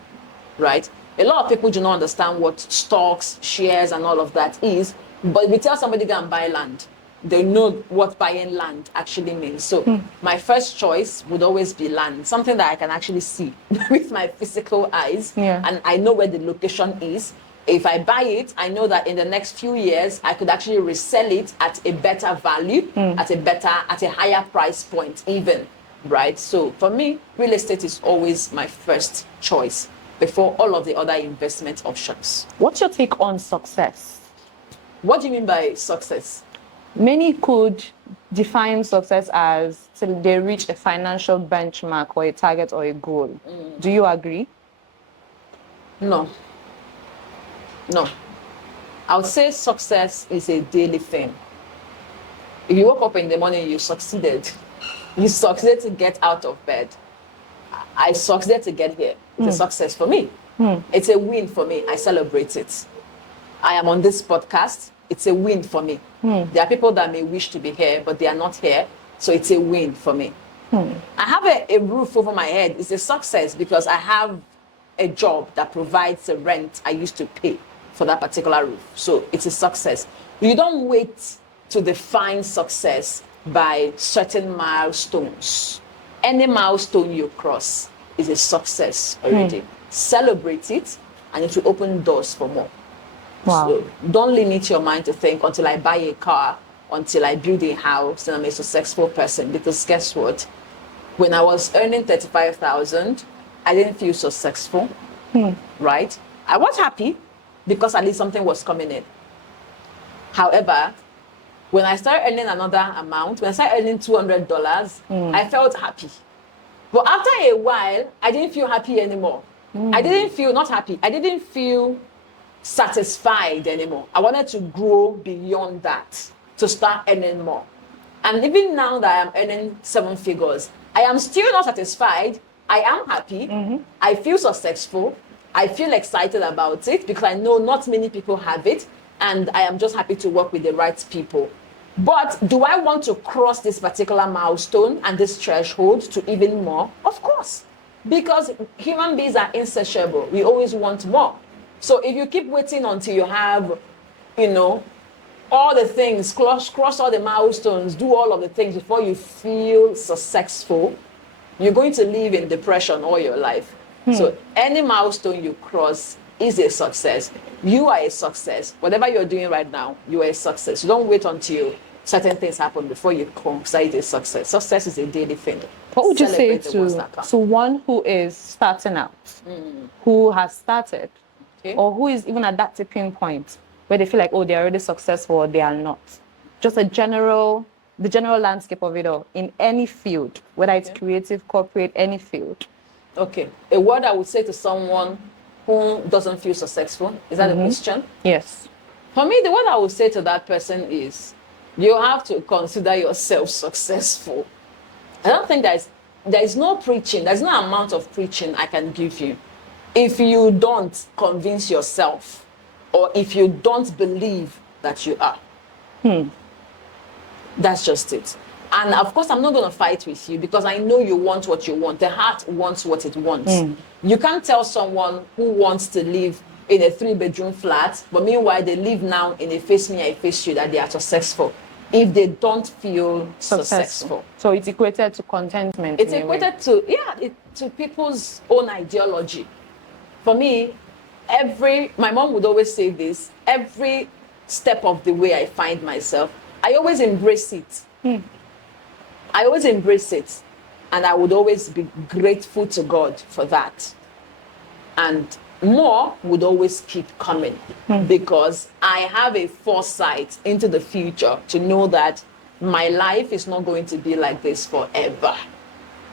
right? A lot of people do not understand what stocks, shares, and all of that is. But if we tell somebody go and buy land, they know what buying land actually means. So my first choice would always be land, something that I can actually see with my physical eyes, and I know where the location is. If I buy it, I know that in the next few years, I could actually resell it at a better value, at a higher price point even, right? So for me, real estate is always my first choice before all of the other investment options. What's your take on success? What do you mean by success? Many could define success as till they reach a financial benchmark or a target or a goal. Do you agree? No. I would say success is a daily thing. If you woke up in the morning, you succeeded. You succeeded to get out of bed. I succeeded to get here. It's a success for me. It's a win for me. I celebrate it. I am on this podcast. It's a win for me. There are people that may wish to be here, but they are not here. So it's a win for me. I have a roof over my head. It's a success because I have a job that provides the rent I used to pay for that particular roof. So it's a success. You don't wait to define success by certain milestones. Any milestone you cross is a success already. Celebrate it, and it will open doors for more. Wow. So don't limit your mind to think until I buy a car, until I build a house, then I'm a successful person. Because guess what? When I was earning 35,000, I didn't feel successful, right? I was happy because at least something was coming in. However, when I started earning another amount, when I started earning $200, I felt happy. But after a while, I didn't feel happy anymore. I didn't feel not happy. I didn't feel satisfied anymore. I wanted to grow beyond that, to start earning more. And even now that I'm earning 7 figures, I am still not satisfied. I am happy. I feel successful. I feel excited about it because I know not many people have it, and I am just happy to work with the right people. But do I want to cross this particular milestone and this threshold to even more? Of course, because human beings are insatiable. We always want more. So if you keep waiting until you have, all the things, cross all the milestones, do all of the things before you feel successful, you're going to live in depression all your life. So any milestone you cross is a success. You are a success. Whatever you're doing right now, you are a success. You don't wait until certain things happen before you consider it a success. Success is a daily thing. What would you say to one who is starting out, who has started, or who is even at that tipping point where they feel like, oh, they're already successful or they are not? Just the general landscape of it all in any field, whether it's creative, corporate, any field. Okay. A word I would say to someone who doesn't feel successful, is that a question? Yes. For me, the word I would say to that person is, you have to consider yourself successful. I don't think there is no preaching, there's no amount of preaching I can give you if you don't convince yourself, or if you don't believe that you are. That's just it. And of course, I'm not going to fight with you because I know you want what you want. The heart wants what it wants. You can't tell someone who wants to live in a 3-bedroom flat, but meanwhile they live now in a face me, I face you, that they are successful, if they don't feel successful. So it's equated to contentment. It's equated to, to people's own ideology. For me, my mom would always say this, every step of the way I find myself, I always embrace it. I always embrace it. And I would always be grateful to God for that. And more would always keep coming because I have a foresight into the future to know that my life is not going to be like this forever.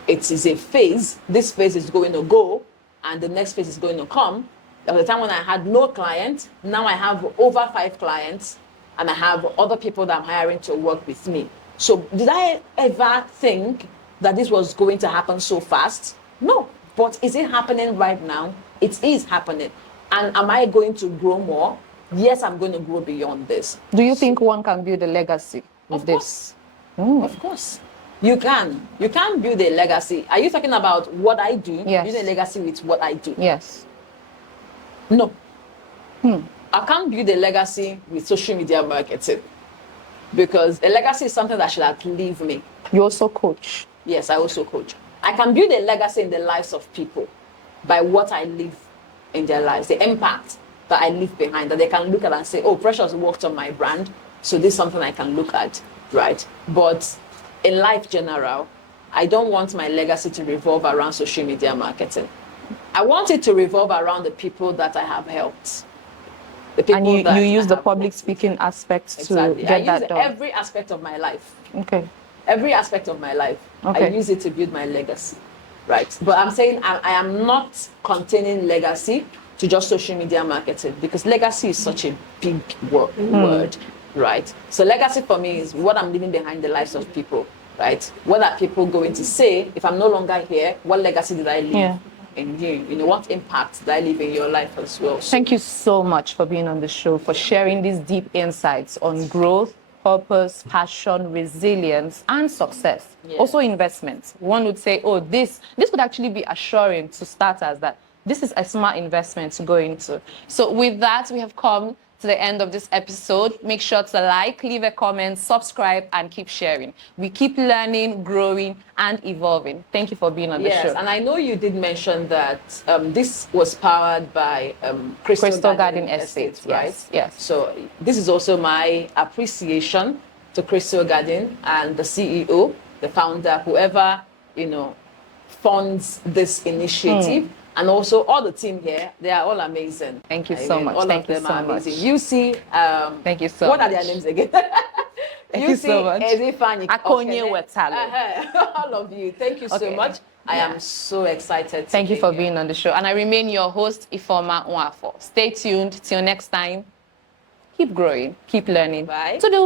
It is a phase. This phase is going to go and the next phase is going to come. There was a time when I had no client. Now I have over 5 clients and I have other people that I'm hiring to work with me. So did I ever think that this was going to happen so fast? No. But is it happening right now? It is happening. And am I going to grow more? Yes, I'm going to grow beyond this. Do you think one can build a legacy with this? Of course. You can. You can build a legacy. Are you talking about what I do? Yes. Build a legacy with what I do? Yes. No. I can't build a legacy with social media marketing. because a legacy is something that should outlive me. You also coach. Yes, I also coach. I can build a legacy in the lives of people by what I leave in their lives, the impact that I leave behind, that they can look at and say, oh, Precious worked on my brand, so this is something I can look at, right? But in life general, I don't want my legacy to revolve around social media marketing. I want it to revolve around the people that I have helped. The people And you that use I the have public worked with. speaking aspect Exactly. to get that I use done. every aspect of my life. Okay. Every aspect of my life. Okay. I use it to build my legacy. Right. But I'm saying I am not containing legacy to just social media marketing, because legacy is such a big word, right? So legacy for me is what I'm leaving behind the lives of people, right? What are people going to say if I'm no longer here? What legacy did I leave? Yeah. In you, you know, what impact did I leave in your life as well? So, Thank you so much for being on the show, for sharing these deep insights on growth, purpose, passion, resilience, and success. Yeah. Also investments. One would say, oh, this would actually be assuring to starters that this is a smart investment to go into. So with that, we have come to the end of this episode. Make sure to like, leave a comment, subscribe, and keep sharing. We keep learning, growing, and evolving. Thank you for being on the show. yes, and I know you did mention that this was powered by Crystal Garden Estates, right? yes, yes. So this is also my appreciation to Crystal Garden and the CEO, the founder, whoever, you know, funds this initiative. And also all the team here, they are all amazing. Thank you so much. All Thank of you them so are much. amazing. You see, Thank you so what much. are their names again? Thank you so much. Ezifani Akonye Okene. Wetalo. All of you. Thank you so Okay. much. I am so excited. Thank you for being on the show. And I remain your host, Ifoma Nwafo. Stay tuned. Till next time. Keep growing. Keep learning. Bye. To do.